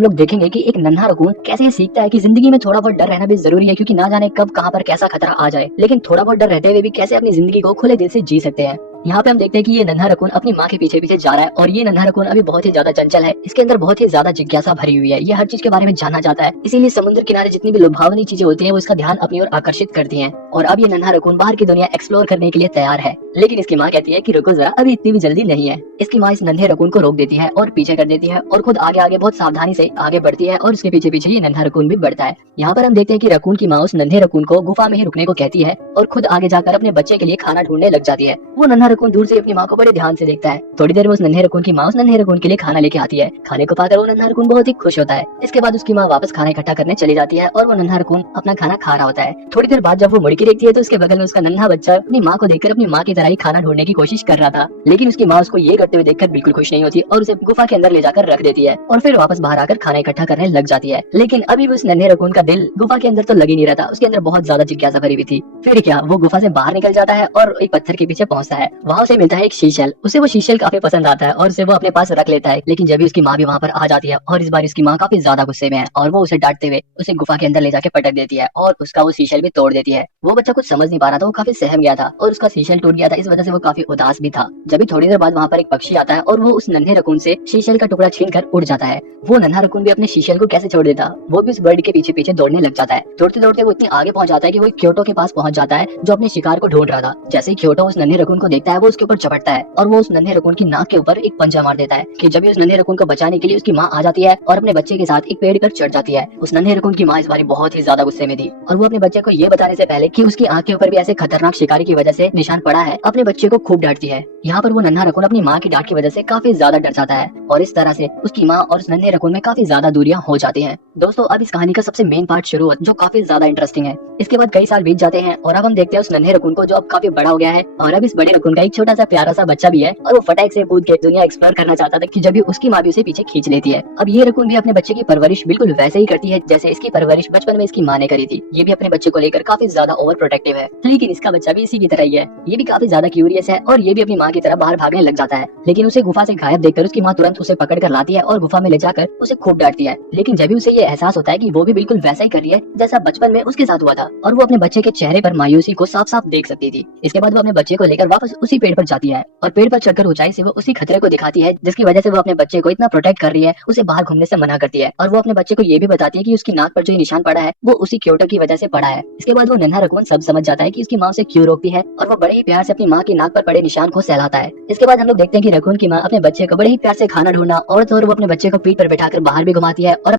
हम लोग देखेंगे कि एक नन्हा रकून कैसे ये सीखता है कि जिंदगी में थोड़ा बहुत डर रहना भी जरूरी है, क्योंकि ना जाने कब कहाँ पर कैसा खतरा आ जाए। लेकिन थोड़ा बहुत डर रहते हुए भी कैसे अपनी जिंदगी को खुले दिल से जी सकते हैं। यहाँ पे हम देखते हैं कि ये नन्हा रकून अपनी माँ के पीछे पीछे जा रहा है और ये नन्हा रकून अभी बहुत ही ज्यादा चंचल है। इसके अंदर बहुत ही ज्यादा जिज्ञासा भरी हुई है। ये हर चीज के बारे में जानना चाहता है, इसीलिए समुद्र किनारे जितनी भी लुभावनी चीजें होती हैं वो इसका ध्यान अपनी ओर आकर्षित करती हैं। और अब ये नन्हा रकून बाहर की दुनिया एक्सप्लोर करने के लिए तैयार है। लेकिन इसकी माँ कहती है कि रुको जरा, अभी इतनी भी जल्दी नहीं है। इसकी माँ इस नन्हे रकून को रोक देती है और पीछे कर देती है और खुद आगे आगे बहुत सावधानी से आगे बढ़ती है और उसके पीछे पीछे ये नन्हा रकून भी बढ़ता है। यहाँ पर हम देखते हैं कि रकून की माँ उस नन्हे रकून को गुफा में ही रुकने को कहती है और खुद आगे जाकर अपने बच्चे के लिए खाना ढूंढने लग जाती है। वो नन्हा रकून दूर से अपनी माँ को बड़े ध्यान से देखता है। थोड़ी देर में उस नन्हे रकून की माँ उस नन्हे रकून के लिए खाना लेके आती है। खाने को पाकर वो नन्हा रकून बहुत ही खुश होता है। इसके बाद उसकी माँ वापस खाना इकट्ठा करने चली जाती है और वो नन्हा रकून अपना खाना खा रहा होता है। थोड़ी देर बाद जब वो मुड़ के देखती है तो उसके बगल में उसका नन्हा बच्चा अपनी माँ को देखकर अपनी माँ की तरह ही खाना ढूंढने की कोशिश कर रहा था। लेकिन उसकी माँ उसको ये करते हुए देखकर बिल्कुल खुश नहीं होती और उसे गुफा के अंदर ले जाकर रख देती है और फिर वापस बाहर आकर खाना इकट्ठा करने लग जाती है। लेकिन अभी भी उस नन्हे रकून का दिल गुफा के अंदर तो लग ही नहीं रहता। उसके अंदर बहुत ज्यादा जिज्ञासा भरी हुई थी। फिर क्या, वो गुफा से बाहर निकल जाता है और एक पत्थर के पीछे पहुंचता है। वहाँ उसे मिलता है एक शीशल। उसे वो शीशल काफी पसंद आता है और उसे वो अपने पास रख लेता है। लेकिन जब भी उसकी माँ भी वहाँ पर आ जाती है और इस बार उसकी माँ काफी ज्यादा गुस्से में है और वो उसे डांटते हुए उसे गुफा के अंदर ले जाके पटक देती है और उसका वो शीशल भी तोड़ देती है। वो बच्चा कुछ समझ नहीं पा रहा था, वो काफी सहम गया था और उसका शीशल टूट गया था। इस वजह से वो काफी उदास भी था। जब भी थोड़ी देर बाद वहाँ पर एक पक्षी आता है और वो उस नन्हे रकून से शीशल का टुकड़ा छीन कर उड़ जाता है। वो नन्हा रकून भी अपने शीशल को कैसे छोड़ देता, वो भी उस बर्ड के पीछे पीछे दौड़ने लग जाता है। दौड़ते दौड़ते वो इतनी आगे पहुंच जाता है कि वो क्योटो के पास पहुंच जाता है जो अपने शिकार को ढूंढ रहा था। जैसे ही क्योटो उस नन्हे रकून को देखता है वो उसके ऊपर चढ़ता है और वो उस नन्हे रकून की नाक के ऊपर एक पंजा मार देता है। कि जब भी उस नन्हे रकून को बचाने के लिए उसकी माँ आ जाती है और अपने बच्चे के साथ एक पेड़ पर चढ़ जाती है। उस नन्हे रकून की माँ इस बार बहुत ही ज्यादा गुस्से में थी और वो अपने बच्चे को ये बताने से पहले कि उसकी आंख के ऊपर भी ऐसे खतरनाक शिकारी की वजह से निशान पड़ा है, अपने बच्चे को खूब डांटती है। यहाँ पर वो नन्हा रकून अपनी माँ की डांट की वजह से काफी ज्यादा डर जाता है और इस तरह से उसकी माँ और उस नन्हे रकून में काफी ज्यादा दूरियां हो जाती हैं। दोस्तों, अब इस कहानी का सबसे मेन पार्ट शुरू हो जो काफी ज्यादा इंटरेस्टिंग है। इसके बाद कई साल बीत जाते हैं और अब हम देखते हैं उस नन्हे रकून को जो अब काफी बड़ा हो गया है और अब इस बड़े रकून का एक छोटा सा प्यारा सा बच्चा भी है और वो फटाक से कूद के दुनिया एक्सप्लोर करना चाहता था कि जब भी उसकी माँ भी उसे पीछे खींच लेती है। अब ये रकून भी अपने बच्चे की परवरिश बिल्कुल वैसे ही करती है जैसे इसकी परवरिश बचपन में इसकी माँ ने करी थी। ये भी अपने बच्चे को लेकर काफी ज्यादा ओवर प्रोटेक्टिव है, लेकिन इसका बच्चा भी इसी की तरह ही है। ये भी काफी ज्यादा क्यूरियस है और ये भी अपनी माँ की तरह बाहर भागने लग जाता है। लेकिन उसे गुफा से गायब देखकर उसकी माँ तुरंत उसे पकड़ कर लाती है और गुफा में ले जाकर उसे खूब डांटती है। लेकिन जब भी उसे ये एहसास होता है कि वो भी बिल्कुल वैसा ही कर रही है जैसा बचपन में उसके साथ हुआ था और वो अपने बच्चे के चेहरे पर मायूसी को साफ साफ देख सकती थी। इसके बाद वो अपने बच्चे को लेकर वापस उसी पेड़ पर जाती है और पेड़ पर चढ़कर ऊंचाई से वो उसी खतरे को दिखाती है जिसकी वजह से वो अपने बच्चे को इतना प्रोटेक्ट कर रही है, उसे बाहर घूमने से मना करती है। और वो अपने बच्चे को ये भी बताती है कि उसकी नाक पर जो निशान पड़ा है वो उसी क्योटो की वजह से पड़ा है। इसके बाद वो नन्हा रकून सब समझ जाता है कि उसकी माँ उसे क्यों रोकती है और वो बड़े ही प्यार से अपनी माँ की नाक पर पड़े निशान को सहलाता है। इसके बाद हम लोग देखते हैं कि रकून की माँ अपने बच्चे को बड़े ही प्यार से खाना ढूंढना और तो और वो अपने बच्चे को पीठ पर बैठाकर बाहर भी घुमाती है और